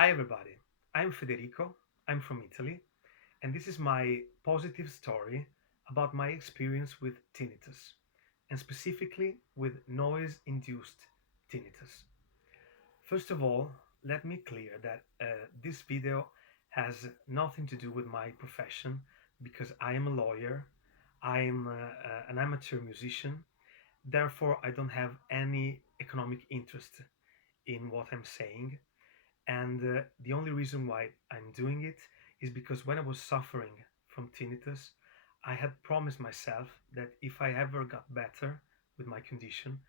Hi, everybody. I'm Federico. I'm from Italy, and this is my positive story about my experience with tinnitus, and specifically with noise induced tinnitus. First of all, let me clear that this video has nothing to do with my profession because I am a lawyer, I am an amateur musician, therefore, I don't have any economic interest in what I'm saying, and the only reason why I'm doing it is because when I was suffering from tinnitus, I had promised myself that if I ever got better with my condition,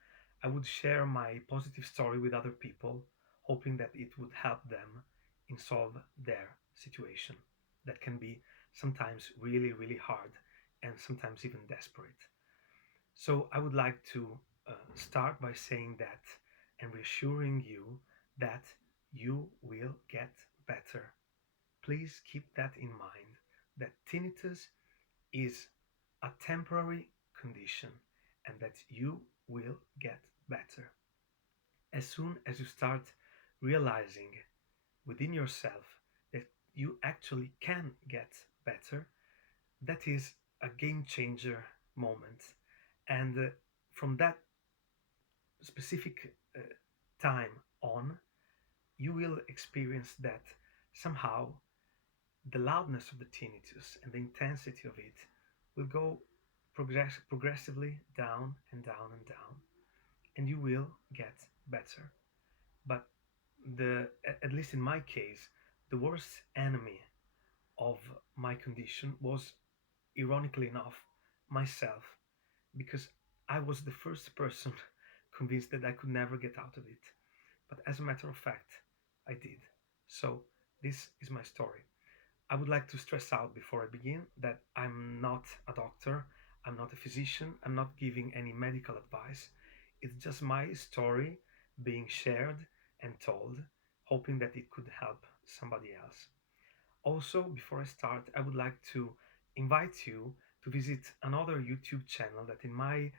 I would share my positive story with other people, hoping that it would help them in solve their situation that can be sometimes really, really hard and sometimes even desperate. So I would like to start by saying that and reassuring you that you will get better. Please keep that in mind that tinnitus is a temporary condition and that you will get better. As soon as you start realizing within yourself that you actually can get better, that is a game changer moment. And from that specific time on, you will experience that somehow the loudness of the tinnitus and the intensity of it will go progressively down and down and down, and you will get better. But at least in my case, the worst enemy of my condition was, ironically enough, myself, because I was the first person convinced that I could never get out of it. But as a matter of fact, I did. So, this is my story. I would like to stress out before I begin that I'm not a doctor, I'm not a physician, I'm not giving any medical advice. It's just my story being shared and told, hoping that it could help somebody else. Also, before I start, I would like to invite you to visit another YouTube channel that, in my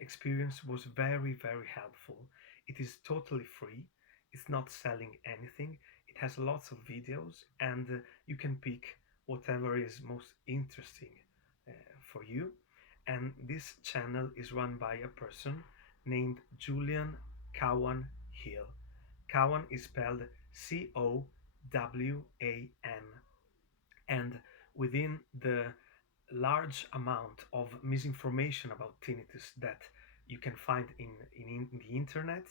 experience, was very, very helpful. It is totally free, it's not selling anything, it has lots of videos, and you can pick whatever is most interesting uh, for you. And this channel is run by a person named Julian Cowan Hill. Cowan is spelled Cowan, and within the large amount of misinformation about tinnitus that you can find in the internet,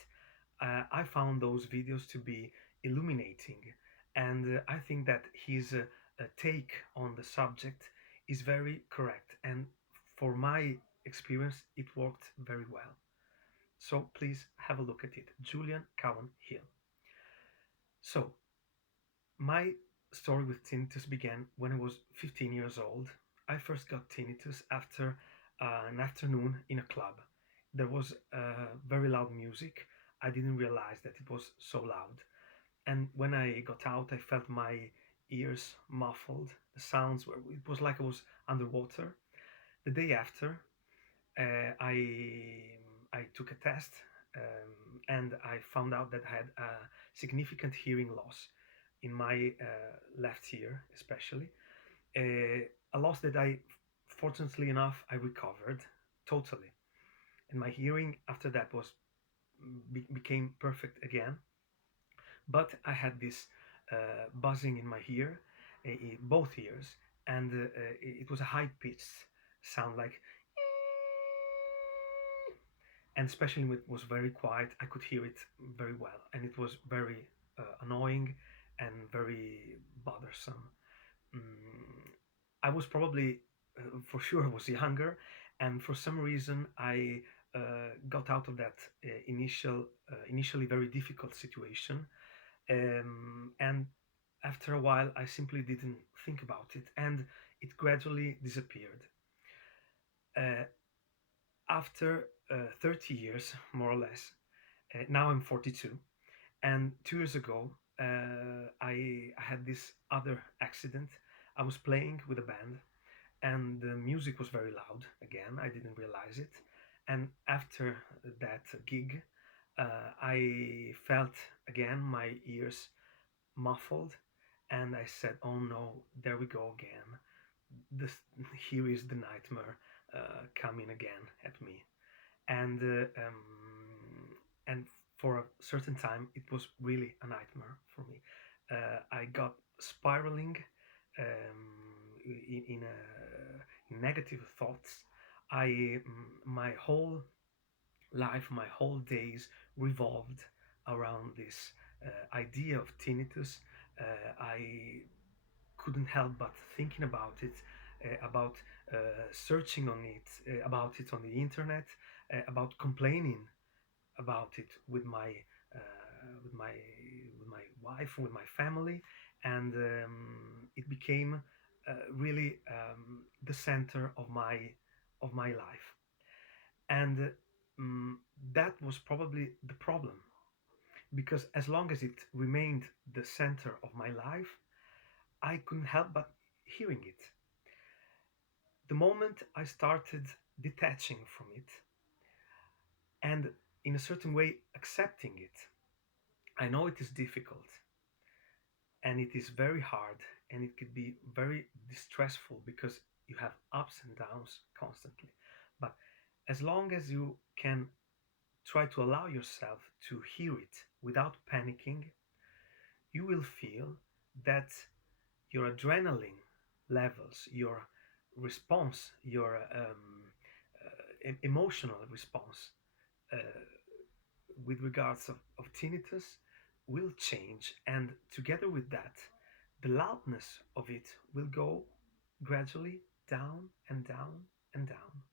I found those videos to be illuminating, and I think that his take on the subject is very correct, and for my experience, it worked very well. So please have a look at it. Julian Cowan Hill. So, my story with tinnitus began when I was 15 years old. I first got tinnitus after an afternoon in a club. There was very loud music. I didn't realize that it was so loud. And when I got out, I felt my ears muffled. The sounds were, it was like I was underwater. The day after, uh, I, I took a test, and I found out that I had a significant hearing loss in my left ear, especially. A loss that fortunately enough, I recovered totally. And my hearing after that became perfect again. But I had this buzzing in my ear, both ears, and it was a high pitched sound, like, and especially when it was very quiet, I could hear it very well, and it was very annoying and very bothersome. Mm, I was probably, for sure, I was younger, and for some reason, I got out of that initially very difficult situation, and after a while, I simply didn't think about it, and it gradually disappeared. Uh, After 30 years, more or less, now I'm 42, and 2 years ago, I had this other accident. I was playing with a band, and the music was very loud again. I didn't realize it. And after that gig, I felt again my ears muffled, and I said, "Oh no, there we go again. This here is the nightmare coming again at me." And and for a certain time, it was really a nightmare for me. I got spiraling in negative thoughts. My whole life, my whole days revolved around this idea of tinnitus. I couldn't help but thinking about it, about searching on it, about it on the internet, about complaining about it with my with my wife, with my family, and it became really the center of my life. And um, that was probably the problem, because as long as it remained the center of my life, I couldn't help but hearing it. The moment I started detaching from it and in a certain way accepting it, I know it is difficult and it is very hard and it could be very distressful because you have ups and downs constantly. But as long as you can try to allow yourself to hear it without panicking, you will feel that your adrenaline levels, your response, your emotional response uh, with regards of tinnitus will change, and together with that, the loudness of it will go gradually down and down and down.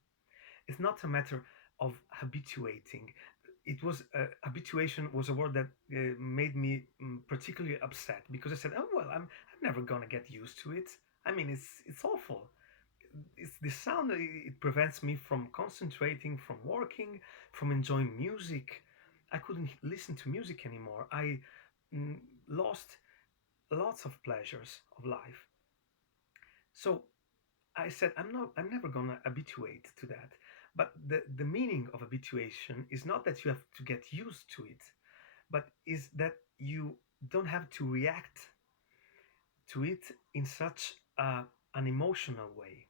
It's not a matter of habituating. It was habituation was a word that made me particularly upset, because I said, "Oh well, I'm never gonna get used to it. I mean, it's awful. It's the sound. It prevents me from concentrating, from working, from enjoying music. I couldn't listen to music anymore. I mm, lost lots of pleasures of life." So I said, I'm never gonna habituate to that. But the meaning of habituation is not that you have to get used to it, but is that you don't have to react to it in such an emotional way.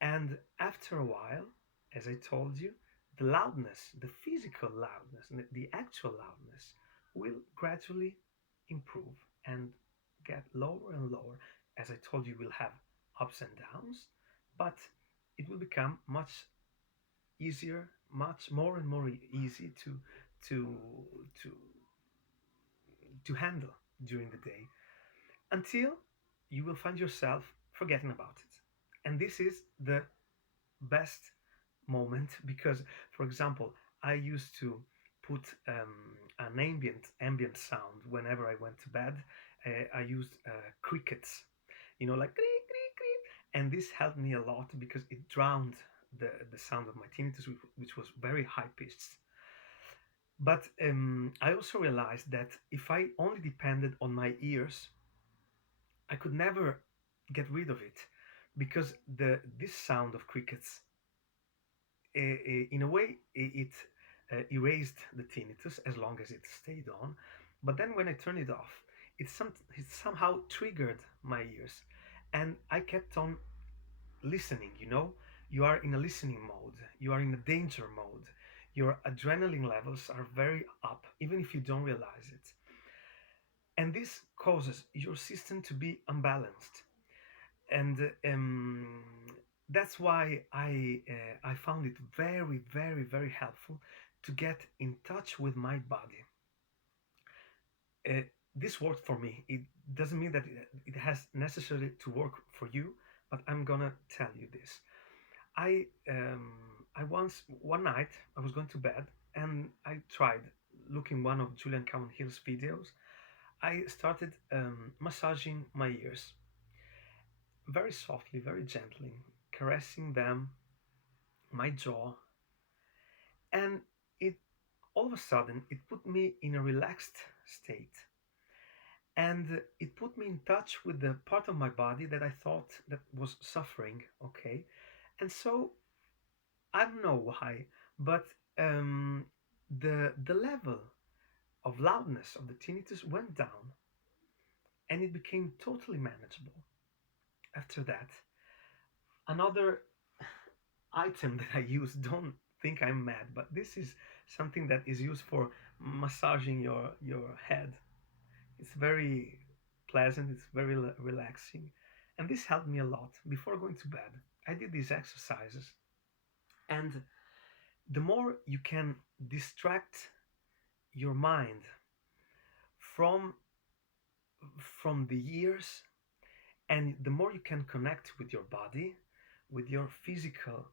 And after a while, as I told you, the loudness, the physical loudness, the actual loudness will gradually improve and get lower and lower. As I told you, we'll have ups and downs, but it will become much easier, much more and more easy to to to handle during the day, until you will find yourself forgetting about it. And this is the best moment, because, for example, I used to put an ambient sound whenever I went to bed. I used crickets, like creak, creak, creak, and this helped me a lot because it drowned the sound of my tinnitus, which was very high pitched. But I also realized that if I only depended on my ears, I could never get rid of it, because the this sound of crickets, in a way, it erased the tinnitus as long as it stayed on. But then when I turned it off, it somehow triggered my ears, and I kept on listening. You are in a listening mode. You are in a danger mode. Your adrenaline levels are very up, even if you don't realize it. And this causes your system to be unbalanced. And that's why I found it very, very, very helpful to get in touch with my body. Uh, this worked for me. It doesn't mean that it has necessarily to work for you, but I'm gonna tell you this. I um, I once one night I was going to bed and I tried looking one of Julian Cowan Hill's videos. I started massaging my ears very softly, very gently, caressing them, my jaw, and it all of a sudden it put me in a relaxed state, and it put me in touch with the part of my body that I thought that was suffering. Okay, and so I don't know why, but the level of loudness of the tinnitus went down, and it became totally manageable. After that, another item that I use, don't think I'm mad, but this is something that is used for massaging your head. It's very pleasant, it's very relaxing, and this helped me a lot. Before going to bed, I did these exercises, and the more you can distract your mind from from the ears, and the more you can connect with your body, with your physical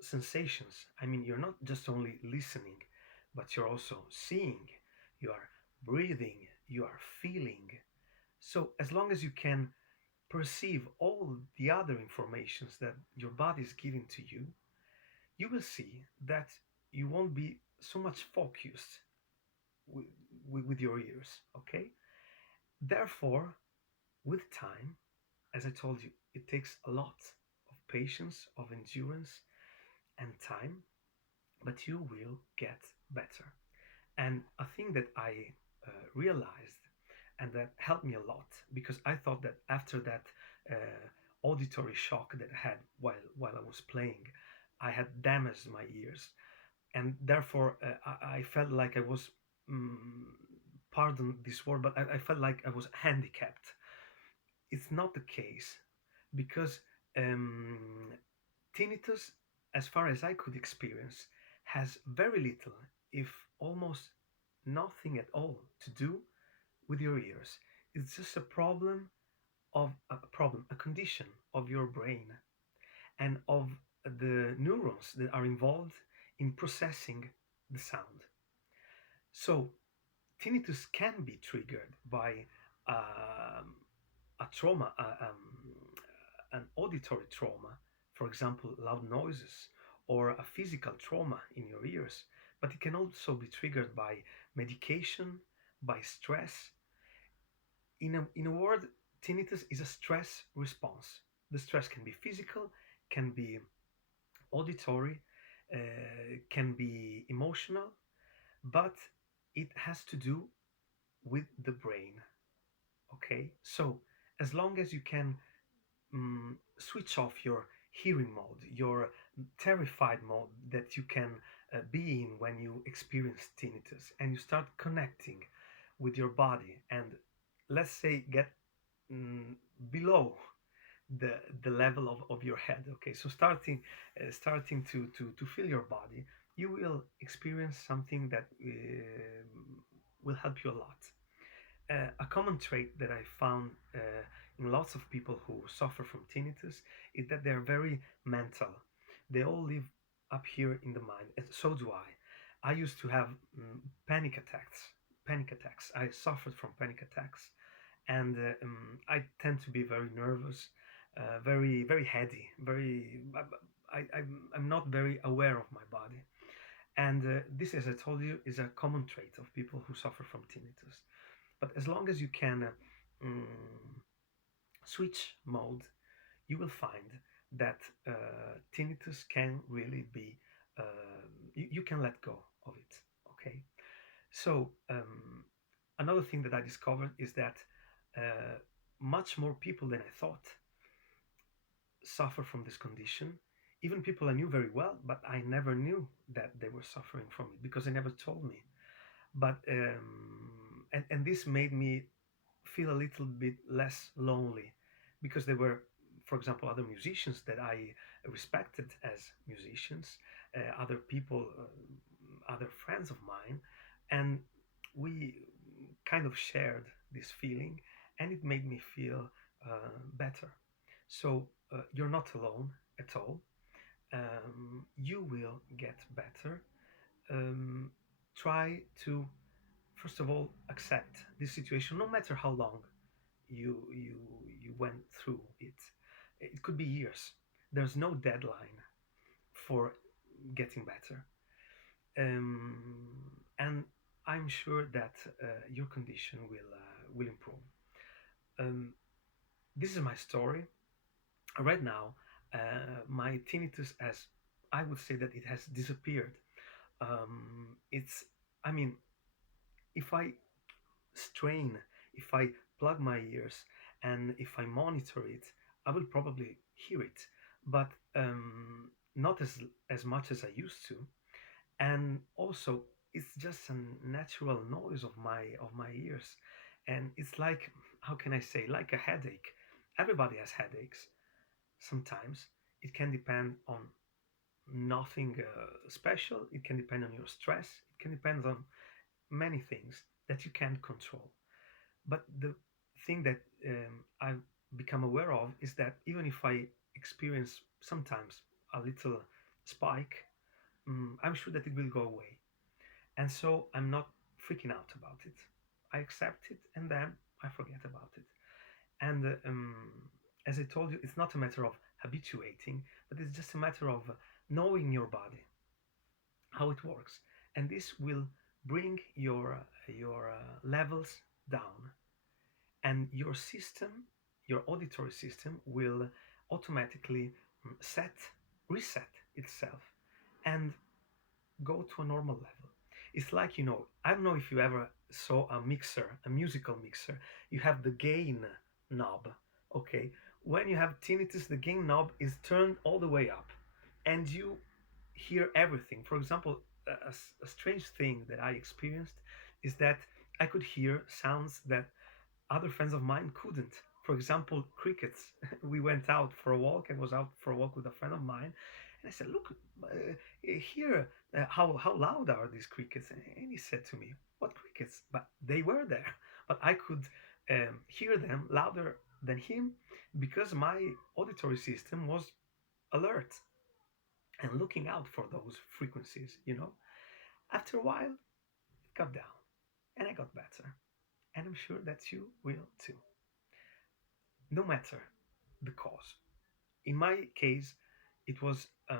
sensations. I mean, you're not just only listening, but you're also seeing, you are breathing, you are feeling. So as long as you can perceive all the other informations that your body is giving to you, you will see that you won't be so much focused with, with your ears. Okay, therefore, with time, as I told you, it takes a lot of patience, of endurance, and time, but you will get better. And a thing that I realized and that helped me a lot, because I thought that after that auditory shock that I had while I was playing, I had damaged my ears, and therefore I felt like I was, um, pardon this word, but I felt like I was handicapped. It's not the case, because um, tinnitus, as far as I could experience, has very little, if almost nothing at all, to do with your ears. It's just a condition of your brain and of the neurons that are involved in processing the sound. So tinnitus can be triggered by um, a trauma, an auditory trauma, for example, loud noises, or a physical trauma in your ears. But it can also be triggered by medication, by stress. In a word, tinnitus is a stress response. The stress can be physical, can be auditory, can be emotional, but it has to do with the brain. Okay, so as long as you can switch off your hearing mode, your terrified mode that you can be in when you experience tinnitus, and you start connecting with your body, and let's say get mm, below the the level of your head. Okay, so starting to feel your body, you will experience something that will help you a lot. A common trait that I found in lots of people who suffer from tinnitus is that they're very mental. They all live up here in the mind, and so do I. I used to have panic attacks. Panic attacks. I suffered from panic attacks, and I tend to be very nervous, very heady. I'm not very aware of my body, and this, as I told you, is a common trait of people who suffer from tinnitus. But as long as you can switch mode, you will find that tinnitus can really be, you can let go of it. Okay. So another thing that I discovered is that much more people than I thought suffer from this condition. Even people I knew very well, but I never knew that they were suffering from it because they never told me. But and this made me feel a little bit less lonely, because there were, for example, other musicians that I respected as musicians, other people, other friends of mine, and we kind of shared this feeling, and it made me feel better. So you're not alone at all. You will get better. Um, Try to, first of all, accept this situation, no matter how long you you you went through it. It could be years. There's no deadline for getting better, and I'm sure that your condition will improve. Um, this is my story. Right now, my tinnitus has, I would say that it has disappeared. It's, I mean, if I strain, if I plug my ears, and if I monitor it, I will probably hear it, but not as much as I used to. And also, it's just a natural noise of my ears, and it's like, how can I say, like a headache. Everybody has headaches sometimes. It can depend on nothing special. It can depend on your stress. It can depend on many things that you can't control. But the thing that I've become aware of is that even if I experience sometimes a little spike, I'm sure that it will go away. And so I'm not freaking out about it. I accept it and then I forget about it. And as I told you, it's not a matter of habituating, but it's just a matter of knowing your body, how it works. And this will bring your levels down, and your system, your auditory system, will automatically set reset itself and go to a normal level. It's like, I don't know if you ever saw a mixer, a musical mixer. You have the gain knob, okay? When you have tinnitus, the gain knob is turned all the way up, and you hear everything. For example, a strange thing that I experienced is that I could hear sounds that other friends of mine couldn't. For example, crickets. We went out for a walk. I was out for a walk with a friend of mine, and I said, "Look, here, how loud are these crickets?" And he said to me, "What crickets?" But they were there, but I could hear them louder than him because my auditory system was alert and looking out for those frequencies. After a while, it got down, and I got better, and I'm sure that you will too. No matter the cause. In my case, it was a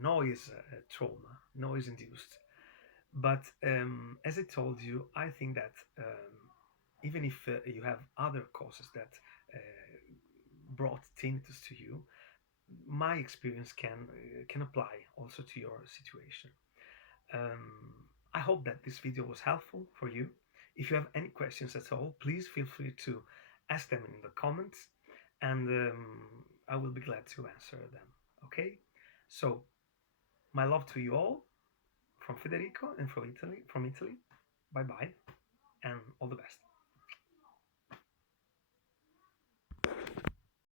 noise trauma, noise induced. But as I told you, I think that even if you have other causes that uh, brought tinnitus to you, my experience can apply also to your situation. I hope that this video was helpful for you. If you have any questions at all, please feel free to ask them in the comments, and I will be glad to answer them. Okay? So, my love to you all from Federico and from Italy. Bye bye, and all the best.